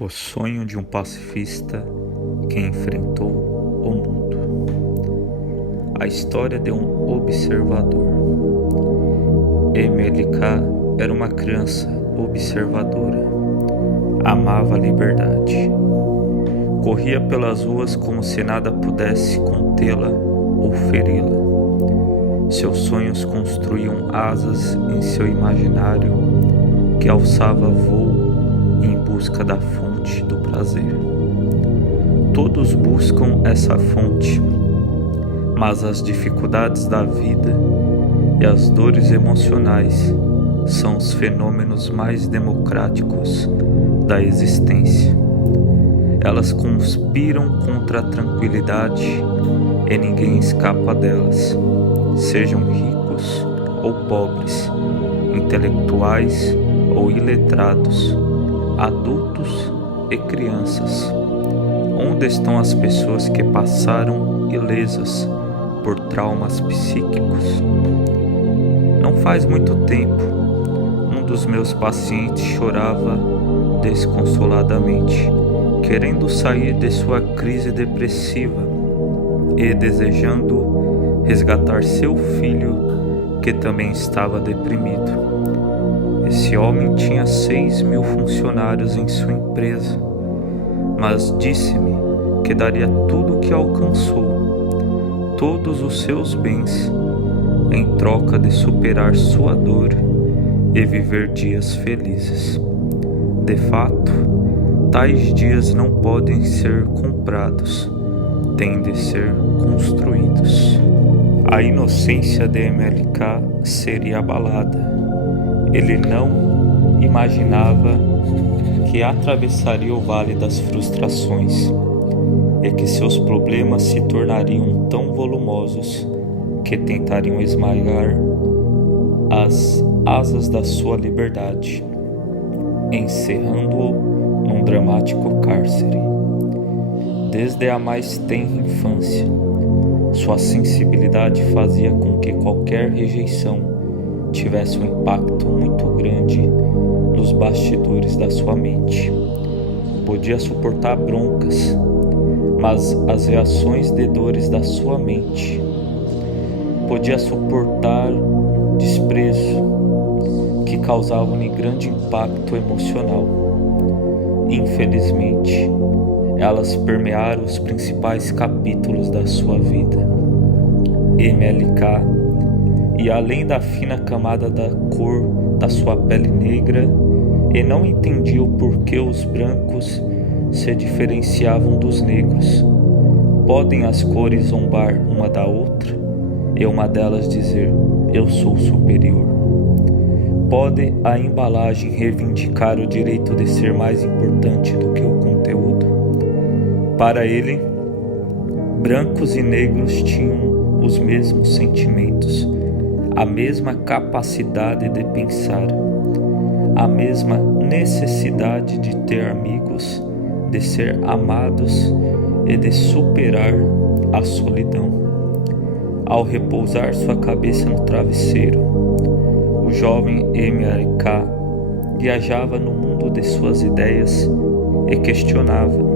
O sonho de um pacifista que enfrentou o mundo. A história de um observador. MLK era uma criança observadora. Amava a liberdade. Corria pelas ruas como se nada pudesse contê-la ou feri-la. Seus sonhos construíam asas em seu imaginário que alçava voo em busca da fonte do prazer. Todos buscam essa fonte, mas as dificuldades da vida e as dores emocionais são os fenômenos mais democráticos da existência. Elas conspiram contra a tranquilidade e ninguém escapa delas, sejam ricos ou pobres, intelectuais ou iletrados, adultos e crianças. Onde estão as pessoas que passaram ilesas por traumas psíquicos? Não faz muito tempo, um dos meus pacientes chorava desconsoladamente, querendo sair de sua crise depressiva e desejando resgatar seu filho, que também estava deprimido. Esse homem tinha 6.000 funcionários em sua empresa, mas disse-me que daria tudo o que alcançou, todos os seus bens, em troca de superar sua dor e viver dias felizes. De fato, tais dias não podem ser comprados, têm de ser construídos. A inocência de MLK seria abalada. Ele não imaginava que atravessaria o vale das frustrações e que seus problemas se tornariam tão volumosos que tentariam esmagar as asas da sua liberdade, encerrando-o num dramático cárcere. Desde a mais tenra infância, sua sensibilidade fazia com que qualquer rejeição tivesse um impacto muito grande nos bastidores da sua mente. Podia suportar broncas, mas as reações de dores da sua mente. Podia suportar desprezo, que causavam-lhe grande impacto emocional. Infelizmente, elas permearam os principais capítulos da sua vida. MLK, e além da fina camada da cor da sua pele negra, e não entendia o porquê os brancos se diferenciavam dos negros. Podem as cores zombar uma da outra, e uma delas dizer, eu sou superior? Pode a embalagem reivindicar o direito de ser mais importante do que o conteúdo? Para ele, brancos e negros tinham os mesmos sentimentos, a mesma capacidade de pensar, a mesma necessidade de ter amigos, de ser amados e de superar a solidão. Ao repousar sua cabeça no travesseiro, o jovem MLK viajava no mundo de suas ideias e questionava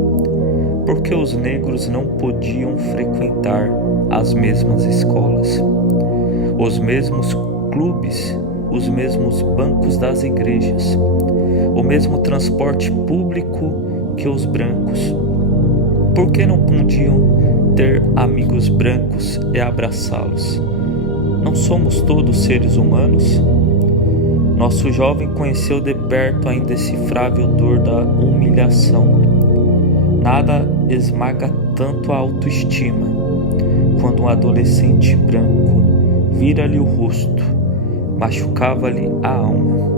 por que os negros não podiam frequentar as mesmas escolas, os mesmos clubes, os mesmos bancos das igrejas, o mesmo transporte público que os brancos. Por que não podiam ter amigos brancos e abraçá-los? Não somos todos seres humanos? Nosso jovem conheceu de perto a indecifrável dor da humilhação. Nada esmaga tanto a autoestima quando um adolescente branco vira-lhe o rosto, machucava-lhe a alma.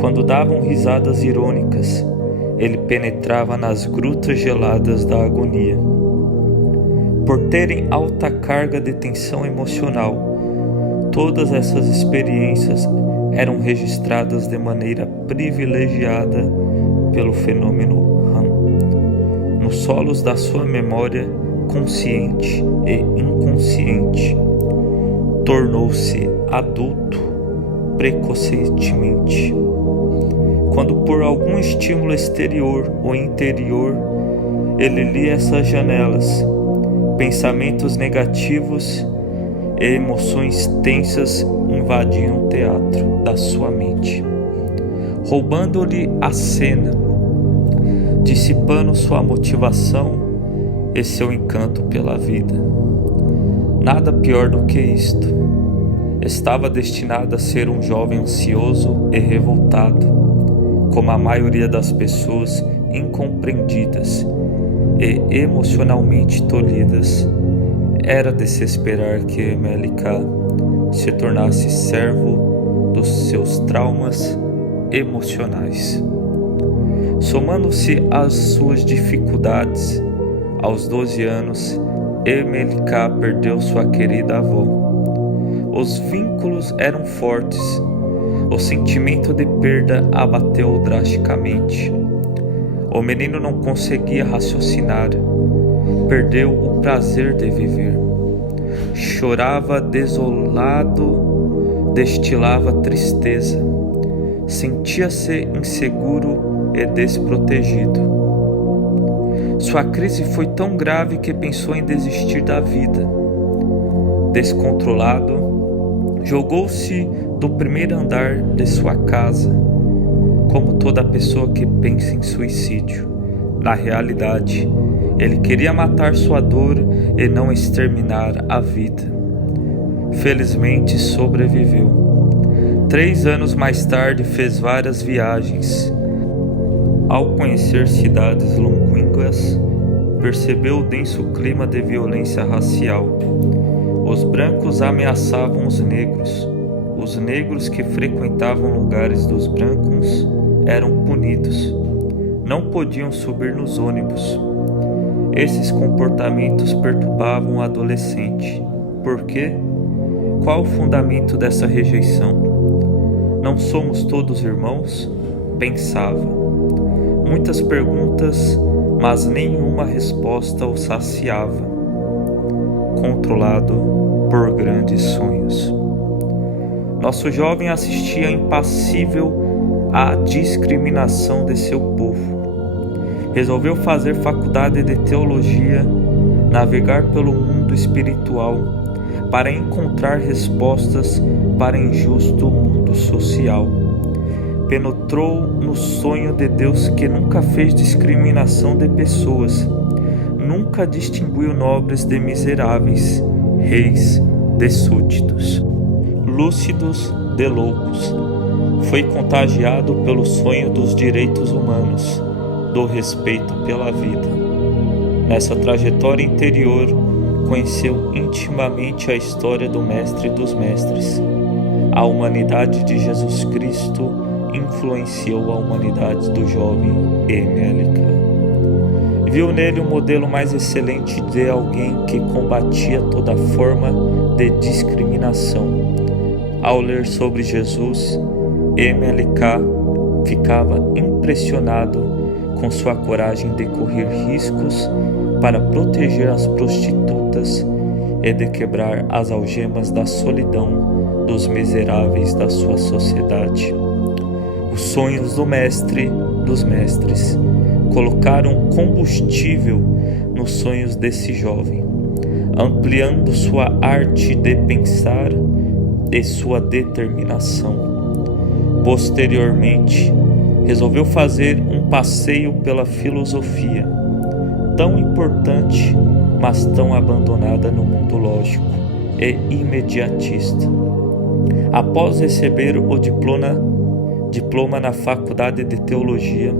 Quando davam risadas irônicas, ele penetrava nas grutas geladas da agonia. Por terem alta carga de tensão emocional, todas essas experiências eram registradas de maneira privilegiada pelo fenômeno RAM, nos solos da sua memória consciente e inconsciente. Tornou-se adulto precocemente. quando por algum estímulo exterior ou interior ele lia essas janelas, pensamentos negativos e emoções tensas invadiam o teatro da sua mente, roubando-lhe a cena, dissipando sua motivação e seu encanto pela vida. Nada pior do que isto. Estava destinado a ser um jovem ansioso e revoltado, como a maioria das pessoas incompreendidas e emocionalmente tolhidas. Era de se esperar que MLK se tornasse servo dos seus traumas emocionais. Somando-se às suas dificuldades, aos 12 anos, MLK perdeu sua querida avó. Os vínculos eram fortes. O sentimento de perda abateu drasticamente. O menino não conseguia raciocinar. Perdeu o prazer de viver. Chorava desolado, destilava tristeza. Sentia-se inseguro e desprotegido. Sua crise foi tão grave que pensou em desistir da vida. Descontrolado, jogou-se do primeiro andar de sua casa, como toda pessoa que pensa em suicídio. Na realidade, ele queria matar sua dor e não exterminar a vida. Felizmente sobreviveu. 3 anos mais tarde fez várias viagens. Ao conhecer cidades longínquas, percebeu o denso clima de violência racial. Os brancos ameaçavam os negros. Os negros que frequentavam lugares dos brancos eram punidos. Não podiam subir nos ônibus. Esses comportamentos perturbavam o adolescente. Por quê? Qual o fundamento dessa rejeição? Não somos todos irmãos? Pensava. Muitas perguntas, mas nenhuma resposta o saciava. Controlado por grandes sonhos. Nosso jovem assistia impassível à discriminação de seu povo. Resolveu fazer faculdade de teologia, navegar pelo mundo espiritual, para encontrar respostas para injusto mundo social. Penetrou no sonho de Deus que nunca fez discriminação de pessoas, nunca distinguiu nobres de miseráveis, reis de súditos, lúcidos de loucos. Foi contagiado pelo sonho dos direitos humanos, do respeito pela vida. Nessa trajetória interior, conheceu intimamente a história do Mestre dos Mestres. A humanidade de Jesus Cristo influenciou a humanidade do jovem MLK. Viu nele um modelo mais excelente de alguém que combatia toda forma de discriminação. Ao ler sobre Jesus, MLK ficava impressionado com sua coragem de correr riscos para proteger as prostitutas e de quebrar as algemas da solidão dos miseráveis da sua sociedade. Os sonhos do Mestre dos Mestres colocaram combustível nos sonhos desse jovem, ampliando sua arte de pensar e sua determinação. Posteriormente, resolveu fazer um passeio pela filosofia, tão importante, mas tão abandonada no mundo lógico e imediatista. Após receber o diploma na faculdade de teologia,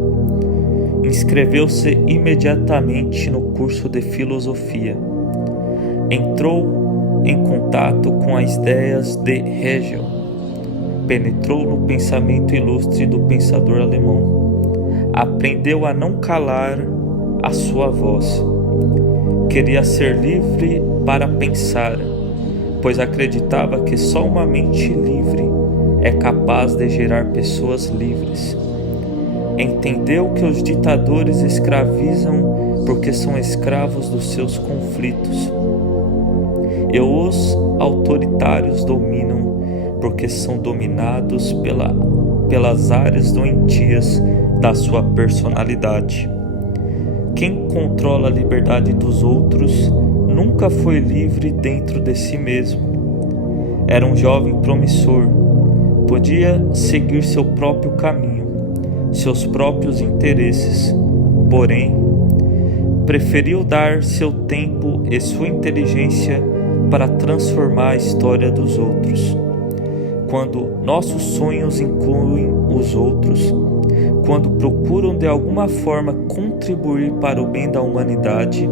inscreveu-se imediatamente no curso de filosofia. Entrou em contato com as ideias de Hegel. Penetrou no pensamento ilustre do pensador alemão. Aprendeu a não calar a sua voz. Queria ser livre para pensar, pois acreditava que só uma mente livre é capaz de gerar pessoas livres. Entendeu que os ditadores escravizam porque são escravos dos seus conflitos, e os autoritários dominam porque são dominados pelas áreas doentias da sua personalidade. Quem controla a liberdade dos outros nunca foi livre dentro de si mesmo. Era um jovem promissor, podia seguir seu próprio caminho, seus próprios interesses, porém, preferiu dar seu tempo e sua inteligência para transformar a história dos outros. Quando nossos sonhos incluem os outros, quando procuram de alguma forma contribuir para o bem da humanidade,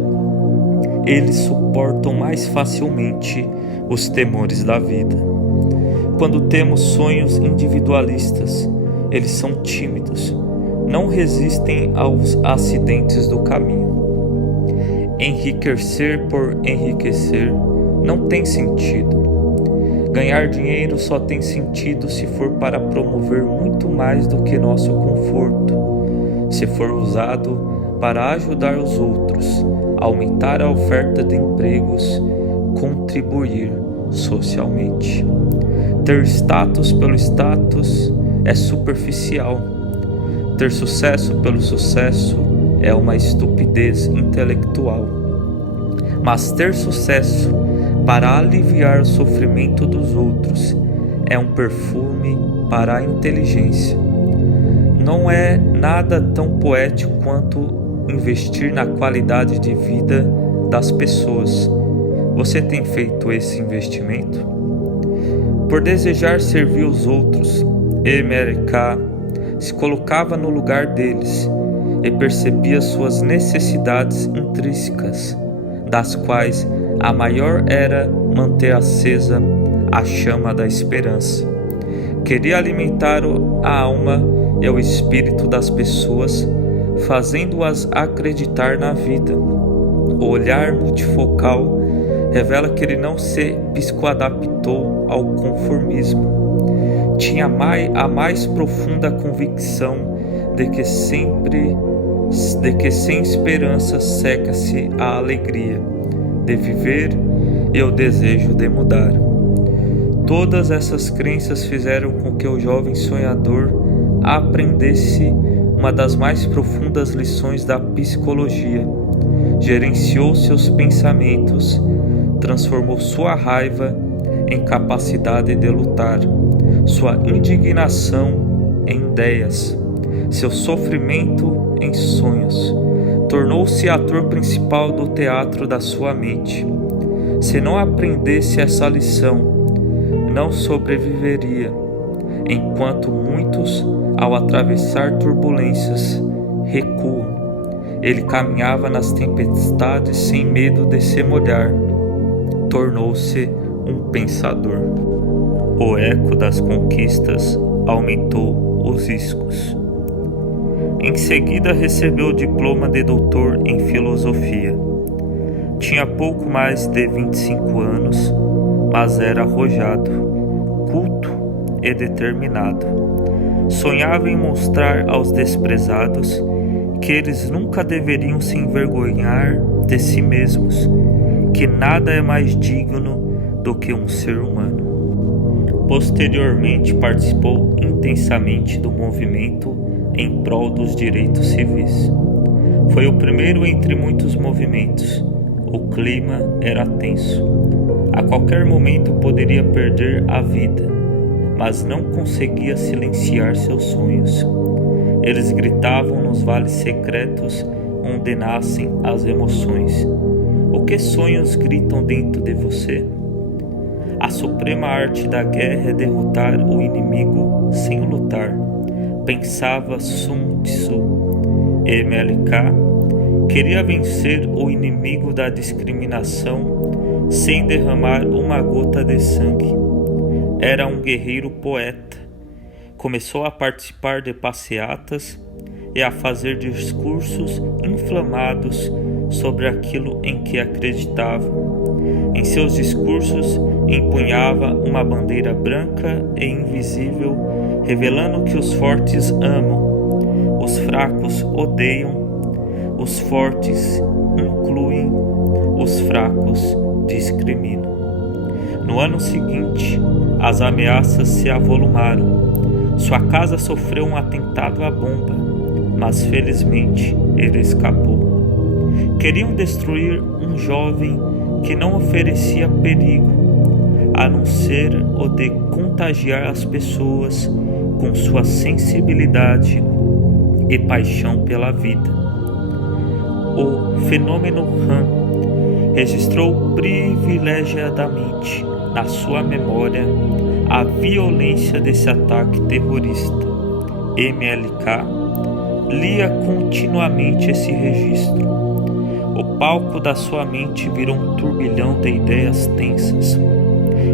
eles suportam mais facilmente os temores da vida. Quando temos sonhos individualistas, eles são tímidos, não resistem aos acidentes do caminho. Enriquecer por enriquecer não tem sentido. Ganhar dinheiro só tem sentido se for para promover muito mais do que nosso conforto, se for usado para ajudar os outros, aumentar a oferta de empregos, contribuir socialmente. Ter status pelo status é superficial. Ter sucesso pelo sucesso é uma estupidez intelectual. Mas ter sucesso para aliviar o sofrimento dos outros é um perfume para a inteligência. Não é nada tão poético quanto investir na qualidade de vida das pessoas. Você tem feito esse investimento? Por desejar servir os outros, MLK se colocava no lugar deles e percebia suas necessidades intrínsecas, das quais a maior era manter acesa a chama da esperança. Queria alimentar a alma e o espírito das pessoas, fazendo-as acreditar na vida. O olhar multifocal revela que ele não se psicoadaptou ao conformismo. Tinha a mais profunda convicção de que sem esperança seca-se a alegria de viver e o desejo de mudar. Todas essas crenças fizeram com que o jovem sonhador aprendesse uma das mais profundas lições da psicologia. Gerenciou seus pensamentos, transformou sua raiva em capacidade de lutar, sua indignação em ideias, seu sofrimento em sonhos. Tornou-se ator principal do teatro da sua mente. Se não aprendesse essa lição, não sobreviveria, enquanto muitos, ao atravessar turbulências, recuam. Ele caminhava nas tempestades sem medo de se molhar. Tornou-se um pensador. O eco das conquistas aumentou os riscos. Em seguida recebeu o diploma de doutor em filosofia. Tinha pouco mais de 25 anos, mas era arrojado, culto e determinado. Sonhava em mostrar aos desprezados que eles nunca deveriam se envergonhar de si mesmos, que nada é mais digno do que um ser humano. Posteriormente participou intensamente do movimento em prol dos direitos civis. Foi o primeiro entre muitos movimentos. O clima era tenso. A qualquer momento poderia perder a vida, mas não conseguia silenciar seus sonhos. Eles gritavam nos vales secretos onde nascem as emoções. O que sonhos gritam dentro de você? A suprema arte da guerra é derrotar o inimigo sem lutar, pensava Sun Tzu. MLK queria vencer o inimigo da discriminação sem derramar uma gota de sangue. Era um guerreiro poeta. Começou a participar de passeatas e a fazer discursos inflamados sobre aquilo em que acreditava. Em seus discursos empunhava uma bandeira branca e invisível, revelando que os fortes amam, os fracos odeiam, os fortes incluem, os fracos discriminam. No ano seguinte, as ameaças se avolumaram. Sua casa sofreu um atentado à bomba, mas felizmente ele escapou. Queriam destruir um jovem que não oferecia perigo, a não ser o de contagiar as pessoas com sua sensibilidade e paixão pela vida. O fenômeno Han registrou privilegiadamente na sua memória a violência desse ataque terrorista. MLK lia continuamente esse registro. O palco da sua mente virou um turbilhão de ideias tensas.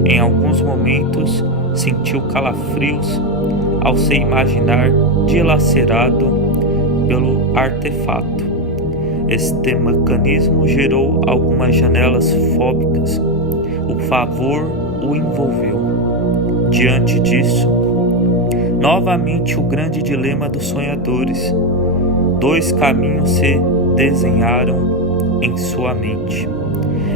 Em alguns momentos, sentiu calafrios ao se imaginar dilacerado pelo artefato. Este mecanismo gerou algumas janelas fóbicas. O pavor o envolveu. Diante disso, novamente o grande dilema dos sonhadores. Dois caminhos se desenharam em sua mente.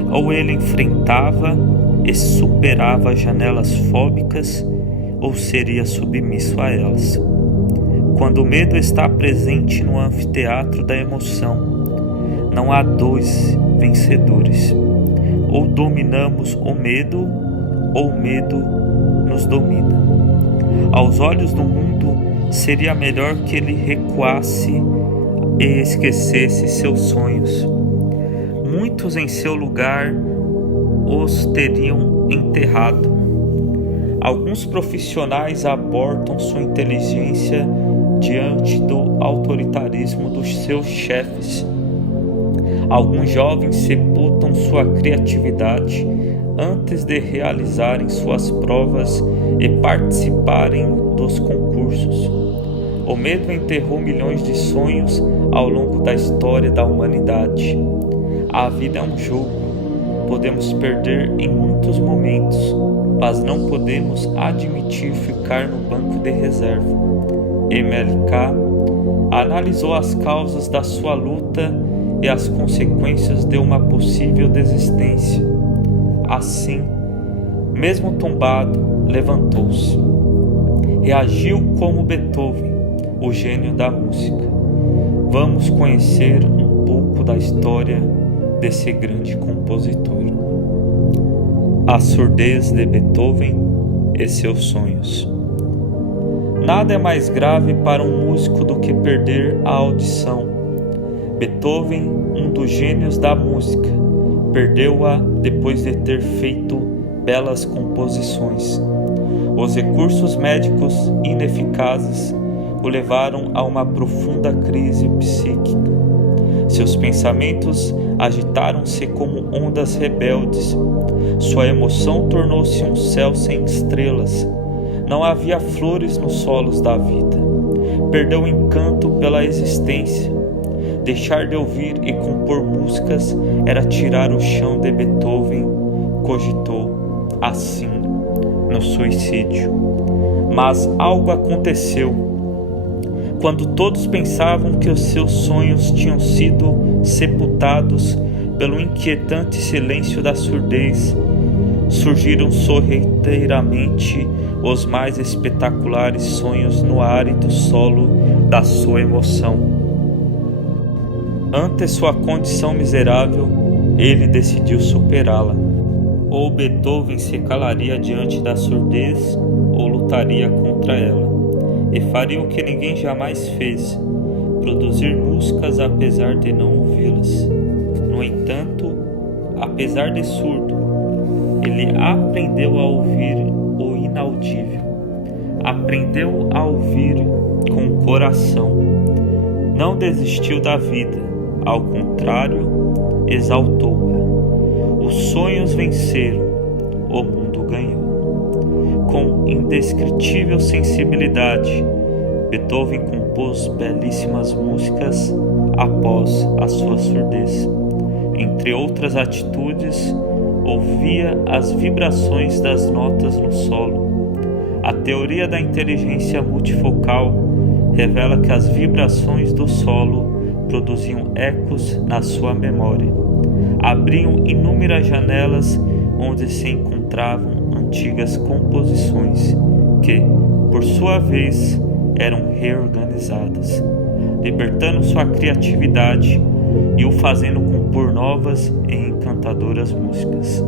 Ou ele enfrentava e superava as janelas fóbicas, ou seria submisso a elas. Quando o medo está presente no anfiteatro da emoção, não há dois vencedores. Ou dominamos o medo, ou o medo nos domina. Aos olhos do mundo, seria melhor que ele recuasse e esquecesse seus sonhos. Muitos em seu lugar os teriam enterrado. Alguns profissionais abortam sua inteligência diante do autoritarismo dos seus chefes. Alguns jovens sepultam sua criatividade antes de realizarem suas provas e participarem dos concursos. O medo enterrou milhões de sonhos ao longo da história da humanidade. A vida é um jogo. Podemos perder em muitos momentos, mas não podemos admitir ficar no banco de reserva. MLK analisou as causas da sua luta e as consequências de uma possível desistência. Assim, mesmo tombado, levantou-se. Reagiu como Beethoven, o gênio da música. Vamos conhecer um pouco da história desse grande compositor. A surdez de Beethoven e seus sonhos. Nada é mais grave para um músico do que perder a audição. Beethoven, um dos gênios da música, perdeu-a depois de ter feito belas composições. Os recursos médicos ineficazes o levaram a uma profunda crise psíquica. Seus pensamentos agitaram-se como ondas rebeldes. Sua emoção tornou-se um céu sem estrelas. Não havia flores nos solos da vida. Perdeu o encanto pela existência. Deixar de ouvir e compor músicas era tirar o chão de Beethoven, cogitou assim no suicídio. Mas algo aconteceu. Quando todos pensavam que os seus sonhos tinham sido sepultados pelo inquietante silêncio da surdez, surgiram sorrateiramente os mais espetaculares sonhos no árido solo da sua emoção. Ante sua condição miserável, ele decidiu superá-la. Ou Beethoven se calaria diante da surdez, ou lutaria contra ela. E faria o que ninguém jamais fez, produzir músicas apesar de não ouvi-las. No entanto, apesar de surdo, ele aprendeu a ouvir o inaudível. Aprendeu a ouvir com o coração. Não desistiu da vida, ao contrário, exaltou-a. Os sonhos venceram, o mundo ganhou. Com indescritível sensibilidade, Beethoven compôs belíssimas músicas após a sua surdez. Entre outras atitudes, ouvia as vibrações das notas no solo. A teoria da inteligência multifocal revela que as vibrações do solo produziam ecos na sua memória. Abriam inúmeras janelas onde se encontravam antigas composições que, por sua vez, eram reorganizadas, libertando sua criatividade e o fazendo compor novas e encantadoras músicas.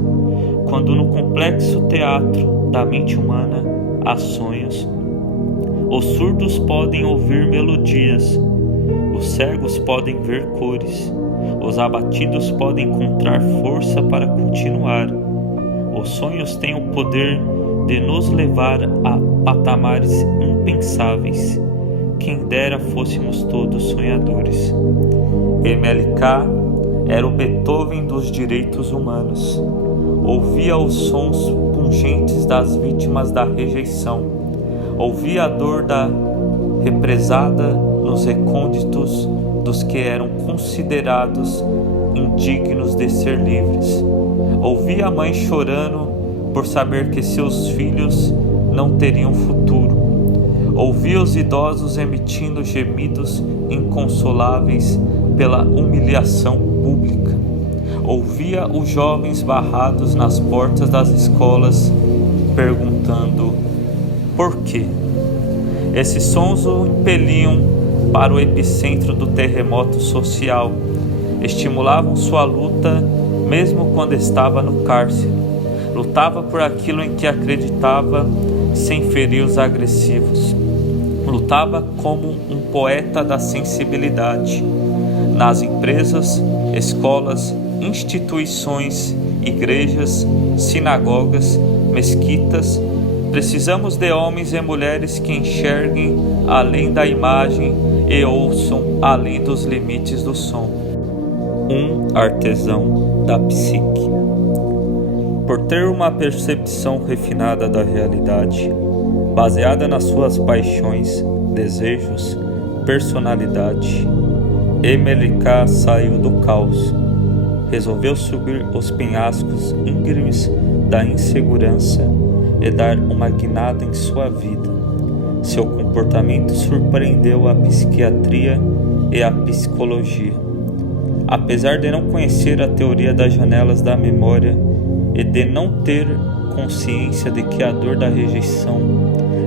Quando no complexo teatro da mente humana há sonhos, os surdos podem ouvir melodias, os cegos podem ver cores, os abatidos podem encontrar força para continuar. Os sonhos têm o poder de nos levar a patamares impensáveis. Quem dera fôssemos todos sonhadores. MLK era o Beethoven dos direitos humanos. Ouvia os sons pungentes das vítimas da rejeição. Ouvia a dor da represada nos recônditos dos que eram considerados indignos de ser livres. Ouvia a mãe chorando por saber que seus filhos não teriam futuro. Ouvia os idosos emitindo gemidos inconsoláveis pela humilhação pública. Ouvia os jovens barrados nas portas das escolas perguntando por quê. Esses sons o impeliam para o epicentro do terremoto social, estimulavam sua luta mesmo quando estava no cárcere. Lutava por aquilo em que acreditava sem ferir os agressivos. Lutava como um poeta da sensibilidade. Nas empresas, escolas, instituições, igrejas, sinagogas, mesquitas, precisamos de homens e mulheres que enxerguem além da imagem e ouçam além dos limites do som. Um artesão da psique. Por ter uma percepção refinada da realidade, baseada nas suas paixões, desejos, personalidade, MLK saiu do caos. Resolveu subir os penhascos íngremes da insegurança e dar uma guinada em sua vida. Seu comportamento surpreendeu a psiquiatria e a psicologia. Apesar de não conhecer a teoria das janelas da memória e de não ter consciência de que a dor da rejeição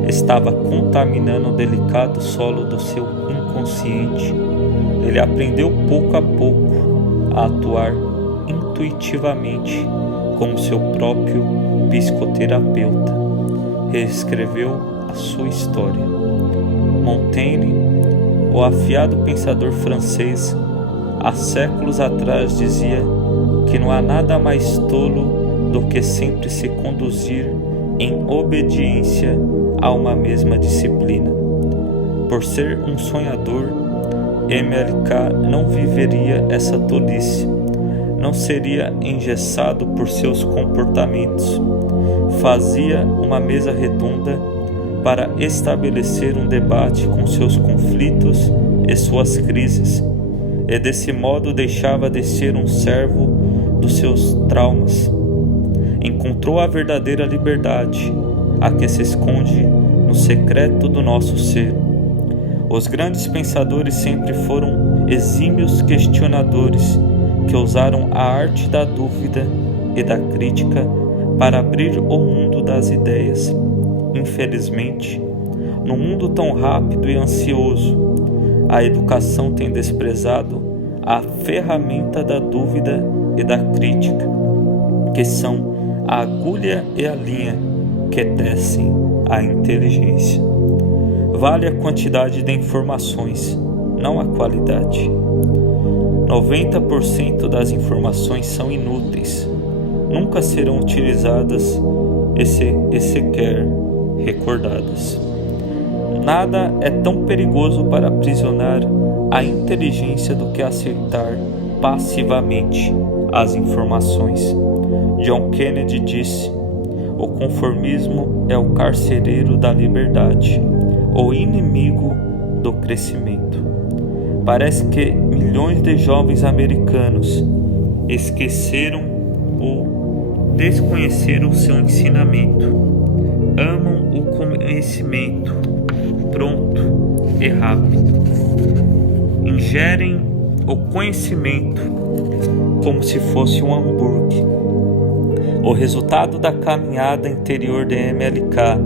estava contaminando o delicado solo do seu inconsciente, ele aprendeu pouco a pouco a atuar intuitivamente como seu próprio psicoterapeuta. Reescreveu a sua história. Montaigne, o afiado pensador francês, há séculos atrás dizia que não há nada mais tolo do que sempre se conduzir em obediência a uma mesma disciplina. Por ser um sonhador, MLK não viveria essa tolice, não seria engessado por seus comportamentos. Fazia uma mesa redonda para estabelecer um debate com seus conflitos e suas crises, e desse modo deixava de ser um servo dos seus traumas. Encontrou a verdadeira liberdade, a que se esconde no secreto do nosso ser. Os grandes pensadores sempre foram exímios questionadores que usaram a arte da dúvida e da crítica para abrir o mundo das ideias. Infelizmente, no mundo tão rápido e ansioso, a educação tem desprezado a ferramenta da dúvida e da crítica, que são a agulha e a linha que tecem a inteligência. Vale a quantidade de informações, não a qualidade. 90% das informações são inúteis, nunca serão utilizadas e sequer recordadas. Nada é tão perigoso para aprisionar a inteligência do que aceitar passivamente as informações. John Kennedy disse: o conformismo é o carcereiro da liberdade, o inimigo do crescimento. Parece que milhões de jovens americanos esqueceram ou desconheceram seu ensinamento. Amam o conhecimento pronto e rápido. Ingerem o conhecimento como se fosse um hambúrguer. O resultado da caminhada interior de MLK,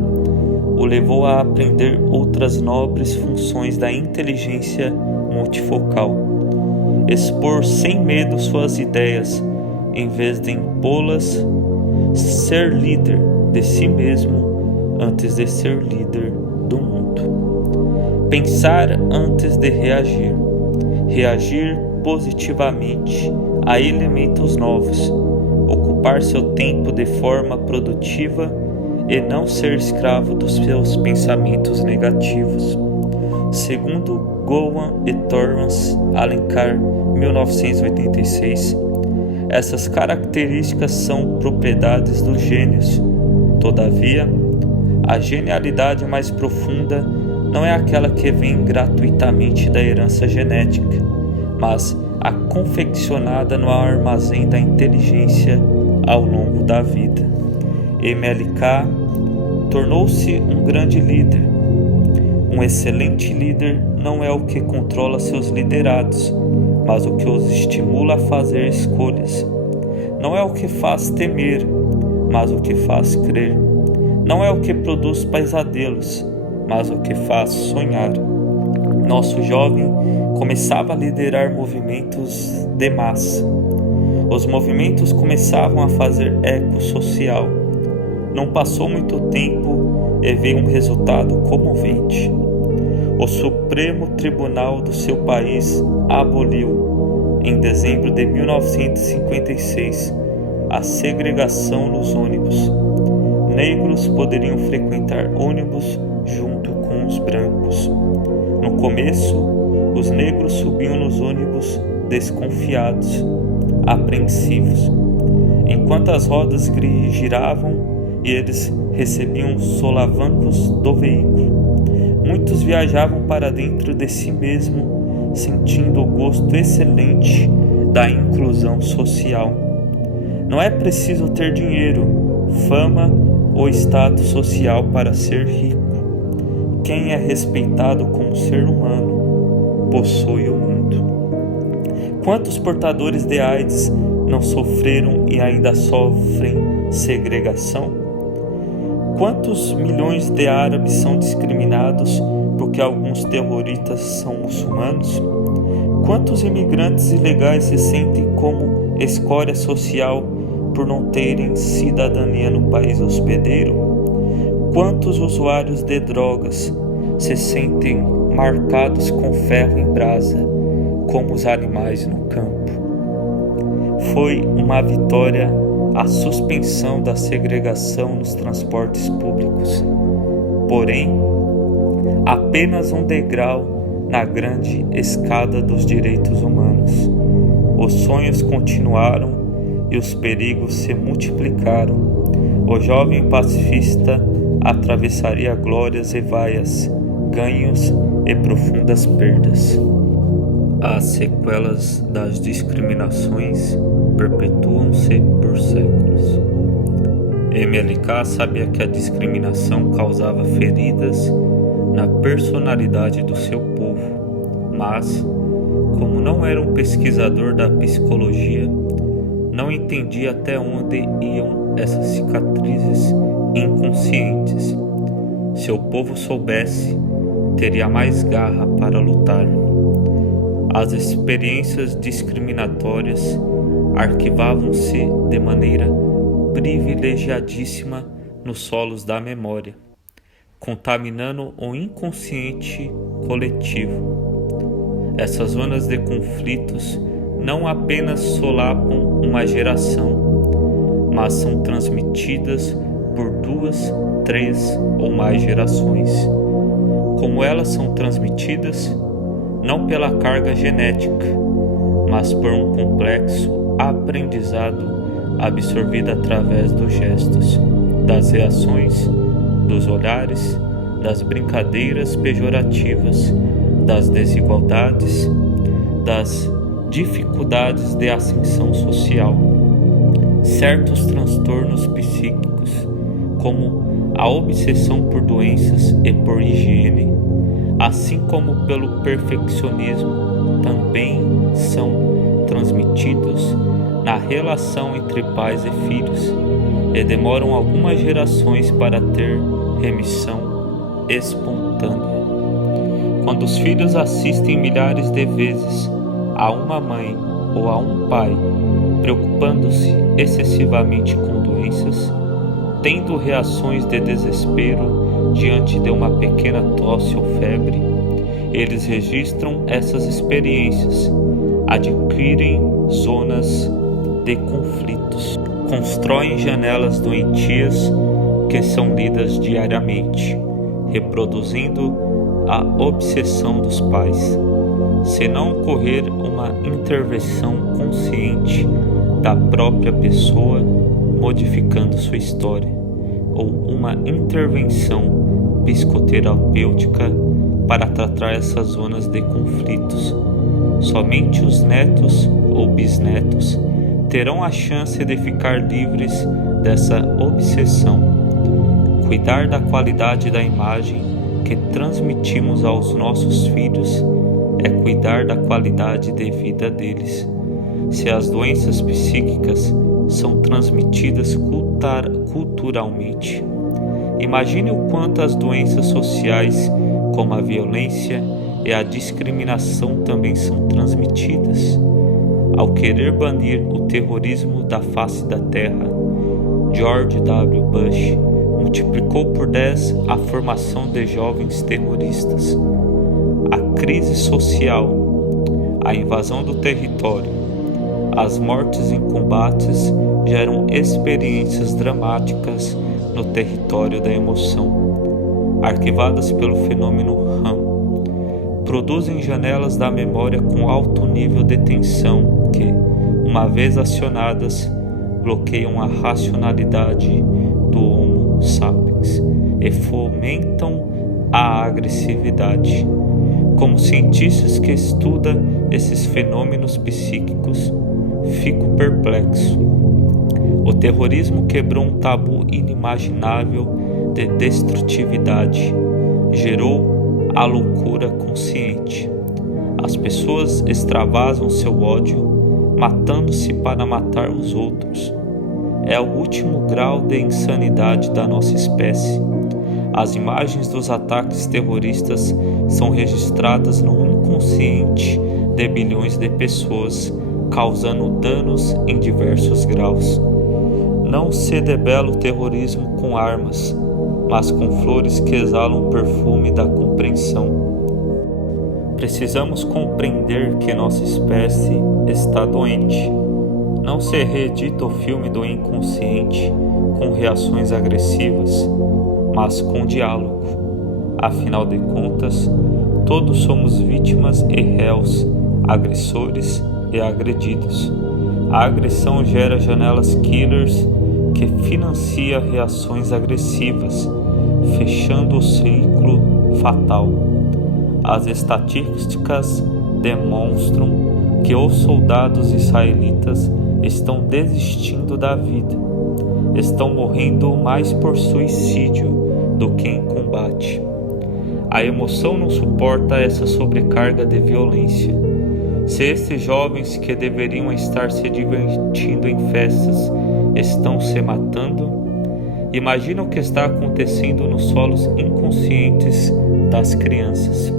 o levou a aprender outras nobres funções da inteligência multifocal. Expor sem medo suas ideias, em vez de impô-las, ser líder de si mesmo antes de ser líder do mundo. Pensar antes de reagir. Reagir positivamente a elementos novos. Ocupar seu tempo de forma produtiva e não ser escravo dos seus pensamentos negativos. Segundo Gowan e Torrance Alencar, 1986, essas características são propriedades dos gênios. Todavia, a genialidade mais profunda não é aquela que vem gratuitamente da herança genética, mas a confeccionada no armazém da inteligência ao longo da vida. MLK tornou-se um grande líder. Um excelente líder não é o que controla seus liderados, mas o que os estimula a fazer escolhas. Não é o que faz temer, mas o que faz crer. Não é o que produz pesadelos, mas o que faz sonhar. Nosso jovem começava a liderar movimentos de massa. Os movimentos começavam a fazer eco social. Não passou muito tempo e veio um resultado comovente. O Supremo Tribunal do seu país aboliu, em dezembro de 1956, a segregação nos ônibus. Negros poderiam frequentar ônibus junto com os brancos. No começo, os negros subiam nos ônibus desconfiados, apreensivos, enquanto as rodas giravam e eles recebiam os solavancos do veículo. Muitos viajavam para dentro de si mesmo, sentindo o gosto excelente da inclusão social. Não é preciso ter dinheiro, fama ou status social para ser rico. Quem é respeitado como ser humano possui o mundo. Quantos portadores de AIDS não sofreram e ainda sofrem segregação? Quantos milhões de árabes são discriminados porque alguns terroristas são muçulmanos? Quantos imigrantes ilegais se sentem como escória social por não terem cidadania no país hospedeiro? Quantos usuários de drogas se sentem marcados com ferro em brasa, como os animais no campo? Foi uma vitória a suspensão da segregação nos transportes públicos. Porém, apenas um degrau na grande escada dos direitos humanos. Os sonhos continuaram e os perigos se multiplicaram. O jovem pacifista atravessaria glórias e vaias, ganhos e profundas perdas. As sequelas das discriminações perpetuam-se por séculos. MLK sabia que a discriminação causava feridas na personalidade do seu povo, mas, como não era um pesquisador da psicologia, não entendia até onde iam essas cicatrizes inconscientes. Se o povo soubesse, teria mais garra para lutar. As experiências discriminatórias arquivavam-se de maneira privilegiadíssima nos solos da memória, contaminando o inconsciente coletivo. Essas zonas de conflitos não apenas solapam uma geração, mas são transmitidas por 2, 3 ou mais gerações. Como elas são transmitidas, não pela carga genética, mas por um complexo aprendizado absorvido através dos gestos, das reações, dos olhares, das brincadeiras pejorativas, das desigualdades, das dificuldades de ascensão social. Certos transtornos psíquicos, como a obsessão por doenças e por higiene, assim como pelo perfeccionismo, também são transmitidos na relação entre pais e filhos e demoram algumas gerações para ter remissão espontânea. Quando os filhos assistem milhares de vezes a uma mãe ou a um pai preocupando-se excessivamente com doenças, tendo reações de desespero diante de uma pequena tosse ou febre, eles registram essas experiências, adquirem zonas de conflitos, constroem janelas doentias que são lidas diariamente, reproduzindo a obsessão dos pais. Se não ocorrer uma intervenção consciente da própria pessoa, modificando sua história, ou uma intervenção psicoterapêutica para tratar essas zonas de conflitos, somente os netos ou bisnetos terão a chance de ficar livres dessa obsessão. Cuidar da qualidade da imagem que transmitimos aos nossos filhos é cuidar da qualidade de vida deles. Se as doenças psíquicas são transmitidas culturalmente, imagine o quanto as doenças sociais, como a violência e a discriminação, também são transmitidas. Ao querer banir o terrorismo da face da terra, George W. Bush multiplicou por 10 a formação de jovens terroristas. A crise social, a invasão do território, as mortes em combates geram experiências dramáticas no território da emoção, arquivadas pelo fenômeno RAM. Produzem janelas da memória com alto nível de tensão que, uma vez acionadas, bloqueiam a racionalidade do Homo sapiens e fomentam a agressividade. Como cientistas que estudam esses fenômenos psíquicos, fico perplexo. O terrorismo quebrou um tabu inimaginável de destrutividade, gerou a loucura consciente. As pessoas extravasam seu ódio, matando-se para matar os outros. É o último grau de insanidade da nossa espécie. As imagens dos ataques terroristas são registradas no inconsciente de bilhões de pessoas, causando danos em diversos graus. Não se debela o terrorismo com armas, mas com flores que exalam o perfume da compreensão. Precisamos compreender que nossa espécie está doente. Não se reedita o filme do inconsciente com reações agressivas, mas com diálogo. Afinal de contas, todos somos vítimas e réus, agressores e agredidos. A agressão gera janelas killers que financia reações agressivas, fechando o ciclo fatal. As estatísticas demonstram que os soldados israelitas estão desistindo da vida. Estão morrendo mais por suicídio do que em combate. A emoção não suporta essa sobrecarga de violência. Se estes jovens que deveriam estar se divertindo em festas estão se matando, imagina o que está acontecendo nos solos inconscientes das crianças.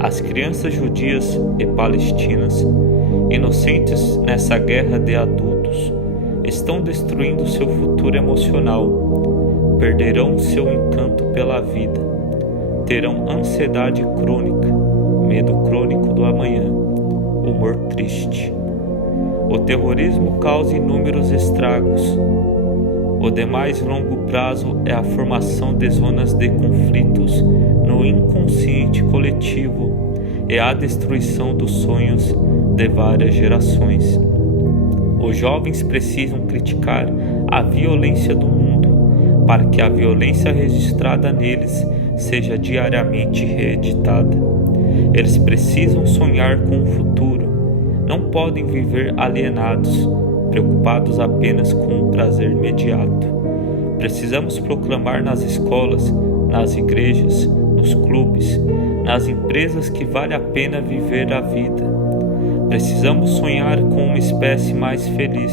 As crianças judias e palestinas, inocentes nessa guerra de adultos, estão destruindo seu futuro emocional, perderão seu encanto pela vida, terão ansiedade crônica, medo crônico do amanhã, humor triste. O terrorismo causa inúmeros estragos. O de mais longo prazo é a formação de zonas de conflitos no inconsciente coletivo e a destruição dos sonhos de várias gerações. Os jovens precisam criticar a violência do mundo para que a violência registrada neles seja diariamente reeditada. Eles precisam sonhar com o futuro. Não podem viver alienados, preocupados apenas com o prazer imediato. Precisamos proclamar nas escolas, nas igrejas, nos clubes, nas empresas que vale a pena viver a vida. Precisamos sonhar com uma espécie mais feliz.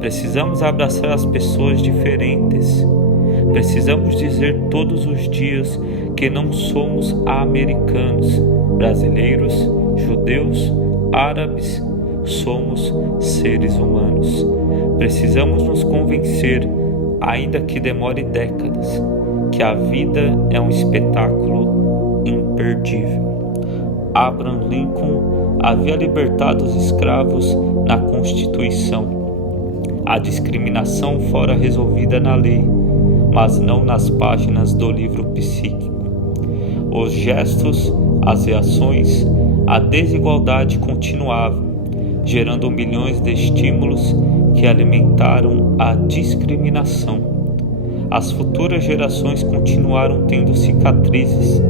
Precisamos abraçar as pessoas diferentes. Precisamos dizer todos os dias que não somos americanos, brasileiros, judeus, árabes, somos seres humanos. Precisamos nos convencer, ainda que demore décadas, que a vida é um espetáculo imperdível. Abraham Lincoln havia libertado os escravos na Constituição. A discriminação fora resolvida na lei, mas não nas páginas do livro psíquico. Os gestos, as reações, a desigualdade continuavam, gerando milhões de estímulos que alimentaram a discriminação. As futuras gerações continuaram tendo cicatrizes.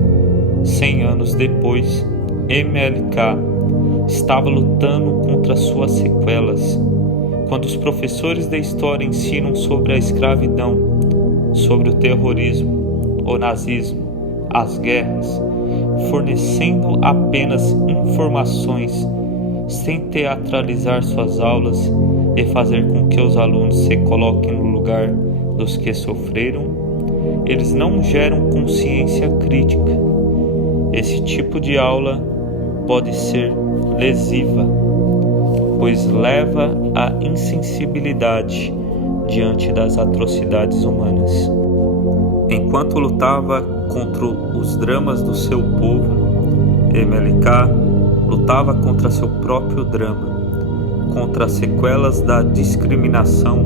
100 anos depois, MLK estava lutando contra suas sequelas. Quando os professores de história ensinam sobre a escravidão, sobre o terrorismo, o nazismo, as guerras, fornecendo apenas informações, sem teatralizar suas aulas e fazer com que os alunos se coloquem no lugar dos que sofreram, eles não geram consciência crítica. Esse tipo de aula pode ser lesiva, pois leva à insensibilidade diante das atrocidades humanas. Enquanto lutava contra os dramas do seu povo, MLK lutava contra seu próprio drama, contra as sequelas da discriminação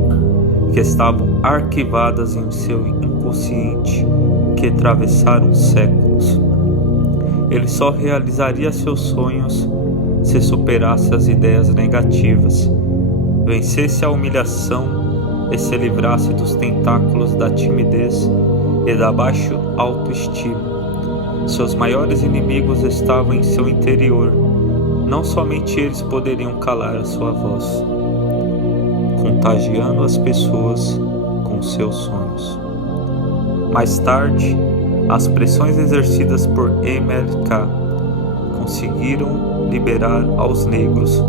que estavam arquivadas em seu inconsciente, que atravessaram séculos. Ele só realizaria seus sonhos se superasse as ideias negativas, vencesse a humilhação e se livrasse dos tentáculos da timidez e da baixa autoestima. Seus maiores inimigos estavam em seu interior. Não somente eles poderiam calar a sua voz, contagiando as pessoas com seus sonhos. Mais tarde, as pressões exercidas por MLK conseguiram liberar aos negros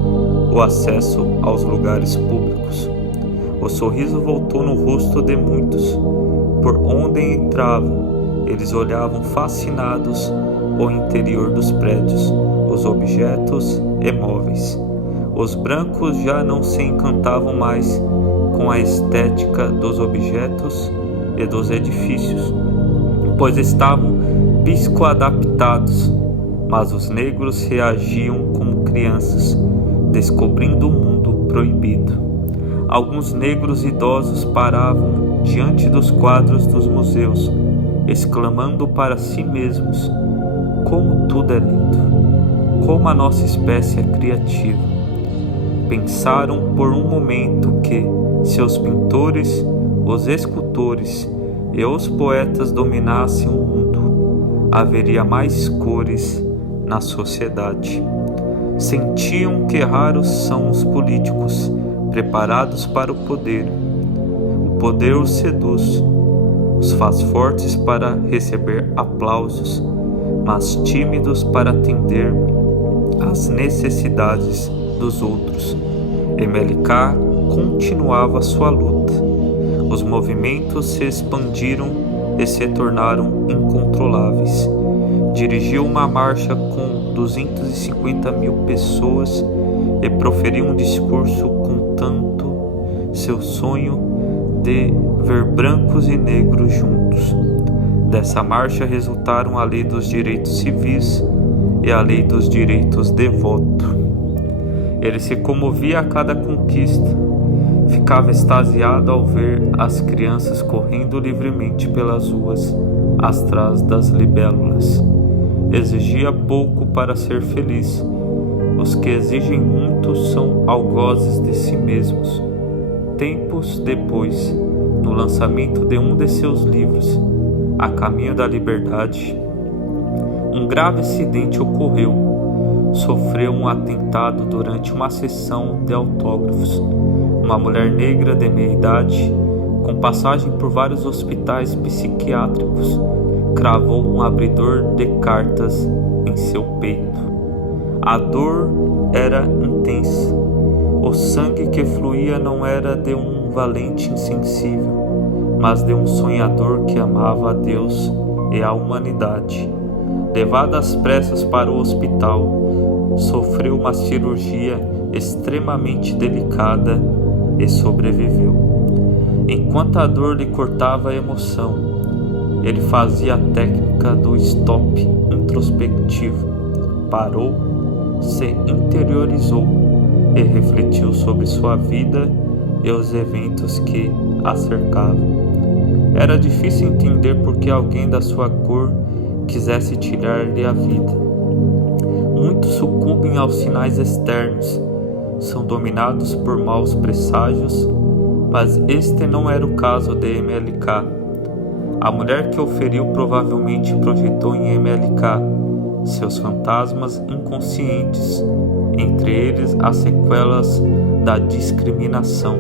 o acesso aos lugares públicos. O sorriso voltou no rosto de muitos. Por onde entravam, eles olhavam fascinados o interior dos prédios, os objetos e móveis. Os brancos já não se encantavam mais com a estética dos objetos e dos edifícios, pois estavam psicoadaptados, mas os negros reagiam como crianças, descobrindo o mundo proibido. Alguns negros idosos paravam diante dos quadros dos museus, exclamando para si mesmos: como tudo é lindo, como a nossa espécie é criativa. Pensaram por um momento que, se os pintores, os escultores e os poetas dominassem o mundo, haveria mais cores na sociedade. Sentiam que raros são os políticos preparados para o poder. O poder os seduz, os faz fortes para receber aplausos, mas tímidos para atender às necessidades dos outros. MLK continuava sua luta. Os movimentos se expandiram e se tornaram incontroláveis. Dirigiu uma marcha com 250 mil pessoas e proferiu um discurso contando seu sonho de ver brancos e negros juntos. Dessa marcha resultaram a Lei dos Direitos Civis e a Lei dos Direitos de Voto. Ele se comovia a cada conquista, ficava extasiado ao ver as crianças correndo livremente pelas ruas atrás das libélulas. Exigia pouco para ser feliz. Os que exigem muito são algozes de si mesmos. Tempos depois, no lançamento de um de seus livros, A Caminho da Liberdade, um grave acidente ocorreu. Sofreu um atentado durante uma sessão de autógrafos. Uma mulher negra de meia idade, com passagem por vários hospitais psiquiátricos, cravou um abridor de cartas em seu peito. A dor era intensa. O sangue que fluía não era de um valente insensível, mas de um sonhador que amava a Deus e a humanidade. Levado às pressas para o hospital, sofreu uma cirurgia extremamente delicada e sobreviveu. Enquanto a dor lhe cortava a emoção, ele fazia a técnica do stop introspectivo. Parou, se interiorizou e refletiu sobre sua vida e os eventos que a cercavam. Era difícil entender por que alguém da sua cor quisesse tirar-lhe a vida. Muitos sucumbem aos sinais externos, são dominados por maus presságios, mas este não era o caso de MLK. A mulher que o feriu provavelmente projetou em MLK seus fantasmas inconscientes, entre eles as sequelas da discriminação.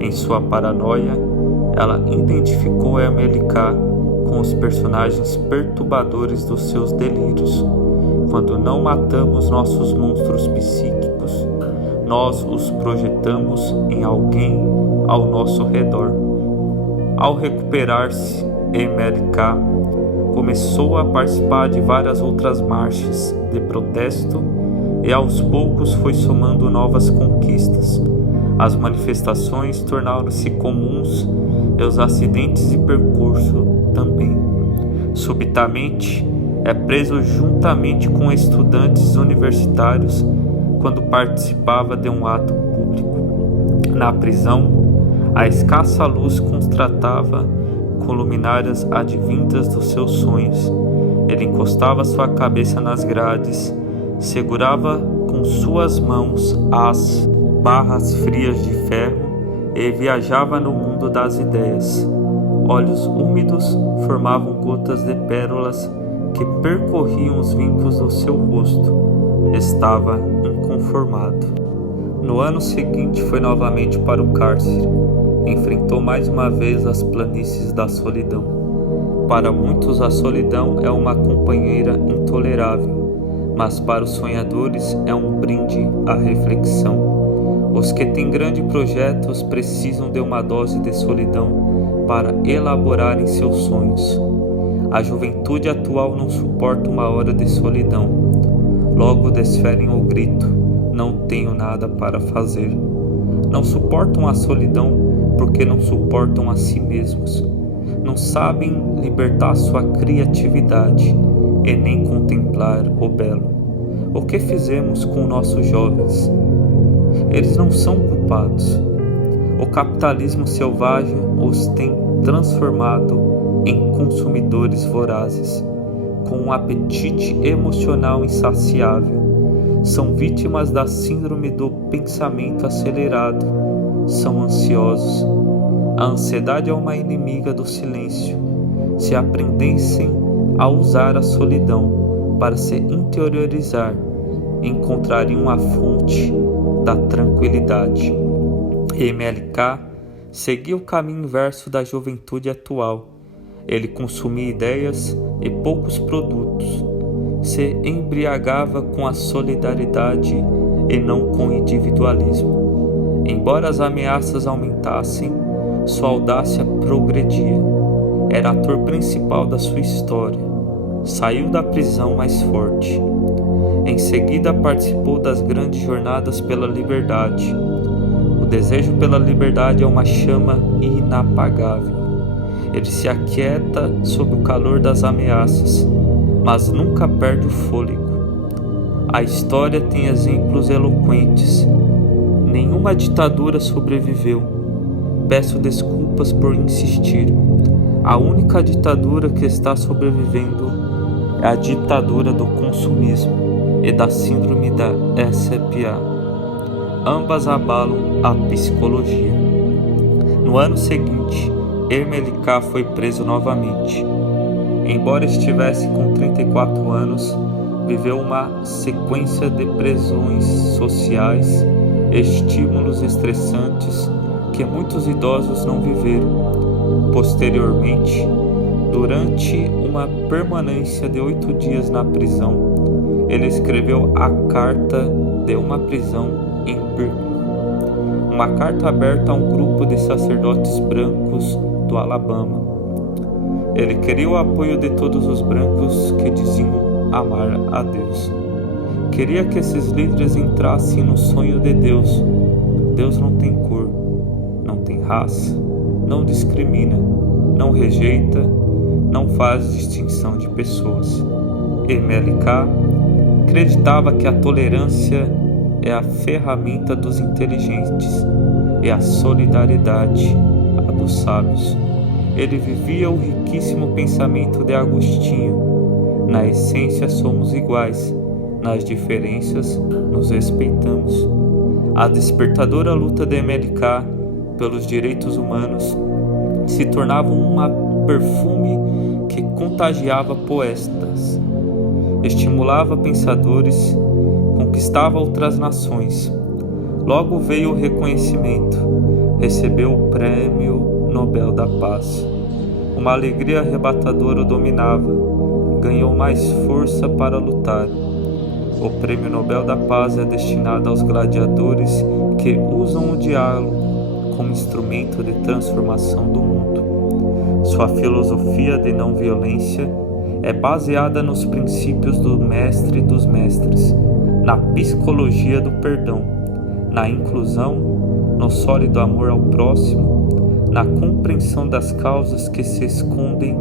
Em sua paranoia, ela identificou MLK com os personagens perturbadores dos seus delírios. Quando não matamos nossos monstros psíquicos, nós os projetamos em alguém ao nosso redor. Ao recuperar-se, MLK começou a participar de várias outras marchas de protesto e aos poucos foi somando novas conquistas. As manifestações tornaram-se comuns e os acidentes de percurso também. Subitamente, é preso juntamente com estudantes universitários quando participava de um ato público. Na prisão, a escassa luz contrastava com luminárias advindas dos seus sonhos. Ele encostava sua cabeça nas grades, segurava com suas mãos as barras frias de ferro e viajava no mundo das ideias. Olhos úmidos formavam gotas de pérolas que percorriam os vincos do seu rosto. Estava inconformado. No ano seguinte foi novamente para o cárcere. Enfrentou mais uma vez as planícies da solidão. Para muitos a solidão é uma companheira intolerável, mas para os sonhadores é um brinde à reflexão. Os que têm grandes projetos precisam de uma dose de solidão para elaborarem seus sonhos. A juventude atual não suporta uma hora de solidão. Logo desferem o grito: não tenho nada para fazer. Não suportam a solidão porque não suportam a si mesmos. Não sabem libertar sua criatividade e nem contemplar o belo. O que fizemos com nossos jovens? Eles não são culpados. O capitalismo selvagem os tem transformado em consumidores vorazes, com um apetite emocional insaciável. São vítimas da síndrome do pensamento acelerado. São ansiosos. A ansiedade é uma inimiga do silêncio. Se aprendessem a usar a solidão para se interiorizar, encontrariam a fonte da tranquilidade. MLK seguia o caminho inverso da juventude atual. Ele consumia ideias e poucos produtos. Se embriagava com a solidariedade e não com o individualismo. Embora as ameaças aumentassem, sua audácia progredia. Era ator principal da sua história. Saiu da prisão mais forte. Em seguida participou das grandes jornadas pela liberdade. O desejo pela liberdade é uma chama inapagável. Ele se aquieta sob o calor das ameaças, mas nunca perde o fôlego. A história tem exemplos eloquentes. Nenhuma ditadura sobreviveu. Peço desculpas por insistir. A única ditadura que está sobrevivendo é a ditadura do consumismo e da síndrome da SPA. Ambas abalam a psicologia. No ano seguinte, MLK foi preso novamente. Embora estivesse com 34 anos, viveu uma sequência de prisões sociais, estímulos estressantes que muitos idosos não viveram. Posteriormente, durante uma permanência de 8 dias na prisão, ele escreveu a Carta de uma Prisão em Berlim, uma carta aberta a um grupo de sacerdotes brancos do Alabama. Ele queria o apoio de todos os brancos que diziam amar a Deus. Queria que esses líderes entrassem no sonho de Deus. Deus não tem cor, não tem raça, não discrimina, não rejeita, não faz distinção de pessoas. MLK acreditava que a tolerância é a ferramenta dos inteligentes e a solidariedade a dos sábios. Ele vivia o riquíssimo pensamento de Agostinho. Na essência somos iguais, nas diferenças nos respeitamos. A despertadora luta de MLK pelos direitos humanos se tornava um perfume que contagiava poetas, estimulava pensadores, conquistava outras nações. Logo veio o reconhecimento, recebeu o Prêmio Nobel da Paz. Uma alegria arrebatadora o dominava, ganhou mais força para lutar. O Prêmio Nobel da Paz é destinado aos gladiadores que usam o diálogo como instrumento de transformação do mundo. Sua filosofia de não violência é baseada nos princípios do mestre dos mestres, na psicologia do perdão, na inclusão, no sólido amor ao próximo, na compreensão das causas que se escondem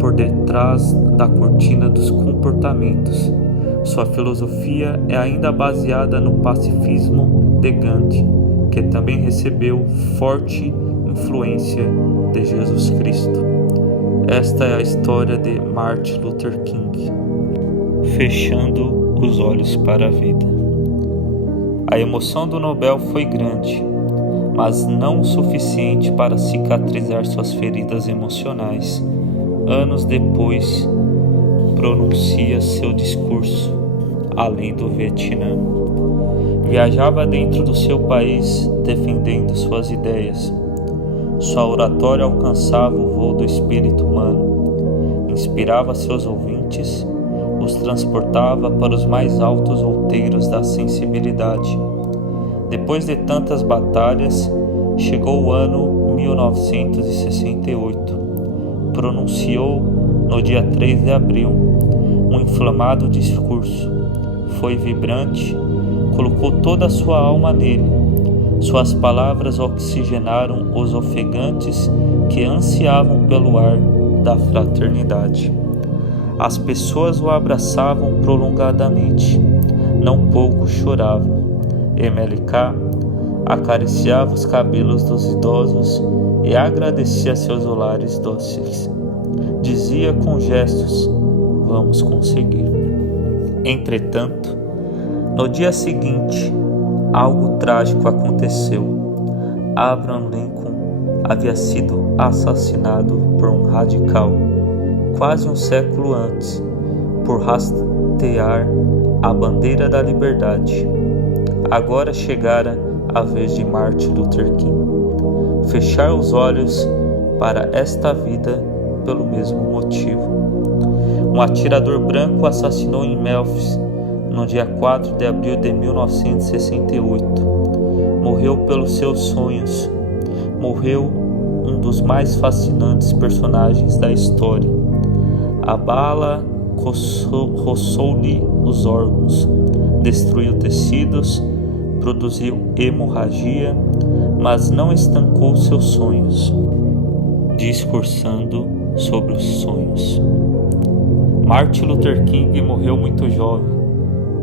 por detrás da cortina dos comportamentos. Sua filosofia é ainda baseada no pacifismo de Gandhi, que também recebeu forte influência de Jesus Cristo. Esta é a história de Martin Luther King. Fechando os olhos para a vida. A emoção do Nobel foi grande, mas não o suficiente para cicatrizar suas feridas emocionais. Anos depois, pronuncia seu discurso, além do Vietnã. Viajava dentro do seu país defendendo suas ideias. Sua oratória alcançava o voo do espírito humano, inspirava seus ouvintes, os transportava para os mais altos outeiros da sensibilidade. Depois de tantas batalhas, chegou o ano 1968. Pronunciou, no dia 3 de abril, um inflamado discurso. Foi vibrante, colocou toda a sua alma nele. Suas palavras oxigenaram os ofegantes que ansiavam pelo ar da fraternidade. As pessoas o abraçavam prolongadamente, não pouco choravam. MLK acariciava os cabelos dos idosos e agradecia seus olares dóceis. Dizia com gestos: vamos conseguir. Entretanto, no dia seguinte, algo trágico aconteceu. Abraham Lincoln havia sido assassinado por um radical, quase um século antes, por hastear a bandeira da liberdade. Agora chegara a vez de Martin Luther King fechar os olhos para esta vida pelo mesmo motivo. Um atirador branco assassinou em Memphis no dia 4 de abril de 1968. Morreu pelos seus sonhos. Morreu um dos mais fascinantes personagens da história. A bala roçou-lhe os órgãos, destruiu tecidos, produziu hemorragia, mas não estancou seus sonhos. Discursando sobre os sonhos. Martin Luther King morreu muito jovem.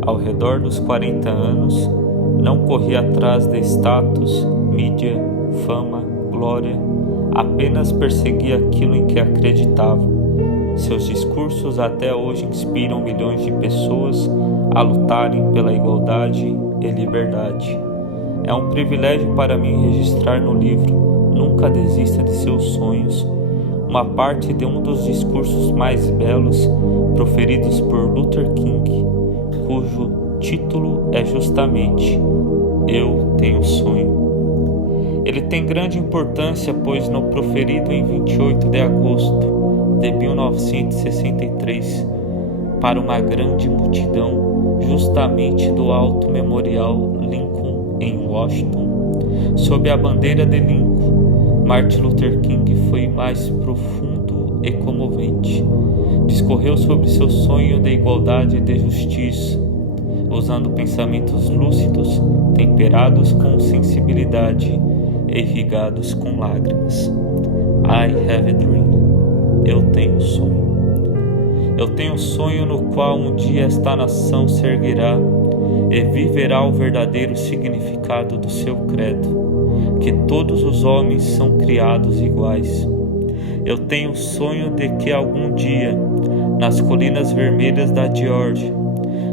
Ao redor dos 40 anos, não corria atrás de status, mídia, fama, glória, apenas perseguia aquilo em que acreditava. Seus discursos até hoje inspiram milhões de pessoas a lutarem pela igualdade e liberdade. É um privilégio para mim registrar no livro Nunca Desista de Seus Sonhos uma parte de um dos discursos mais belos proferidos por Luther King, cujo título é justamente Eu Tenho Sonho. Ele tem grande importância, pois no proferido em 28 de agosto de 1963 para uma grande multidão justamente do Alto Memorial Lincoln em Washington, Sob a bandeira de Lincoln, Martin Luther King foi mais profundo e comovente. Discorreu sobre seu sonho de igualdade e de justiça, usando pensamentos lúcidos, temperados com sensibilidade e irrigados com lágrimas. I have a dream. Eu tenho um sonho. Eu tenho um sonho no qual um dia esta nação se erguerá e viverá o verdadeiro significado do seu credo, que todos os homens são criados iguais. Eu tenho o sonho de que algum dia, nas colinas vermelhas da Geórgia,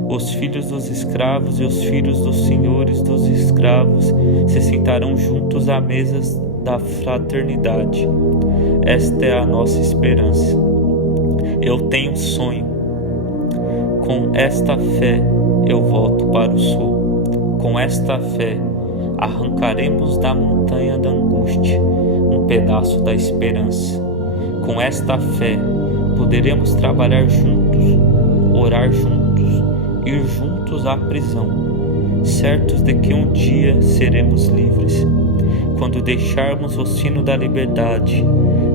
os filhos dos escravos e os filhos dos senhores dos escravos se sentarão juntos à mesa da fraternidade. Esta é a nossa esperança. Eu tenho um sonho. Com esta fé eu volto para o sul. Com esta fé arrancaremos da montanha da angústia um pedaço da esperança. Com esta fé poderemos trabalhar juntos, orar juntos, ir juntos à prisão, certos de que um dia seremos livres. Quando deixarmos o sino da liberdade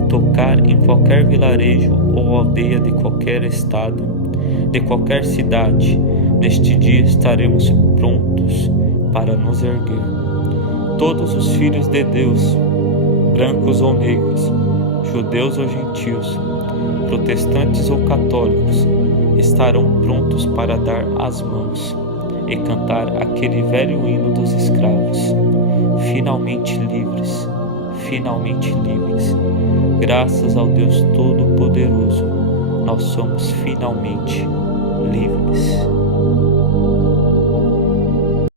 tocar em qualquer vilarejo ou aldeia de qualquer estado, de qualquer cidade, neste dia estaremos prontos para nos erguer. Todos os filhos de Deus, brancos ou negros, judeus ou gentios, protestantes ou católicos, estarão prontos para dar as mãos e cantar aquele velho hino dos escravos. Finalmente livres, finalmente livres. Graças ao Deus Todo-Poderoso, nós somos finalmente livres.